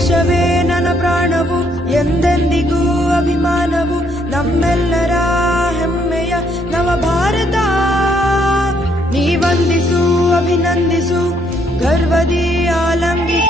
ದೇಶವೇ ನನ್ನ ಪ್ರಾಣವು, ಎಂದೆಂದಿಗೂ ಅಭಿಮಾನವು, ನಮ್ಮೆಲ್ಲರ ಹೆಮ್ಮೆಯ ನವ ಭಾರತ. ನೀ ವಂದಿಸು, ಅಭಿನಂದಿಸು, ಗರ್ವದಿ ಆಲಂಗಿಸು.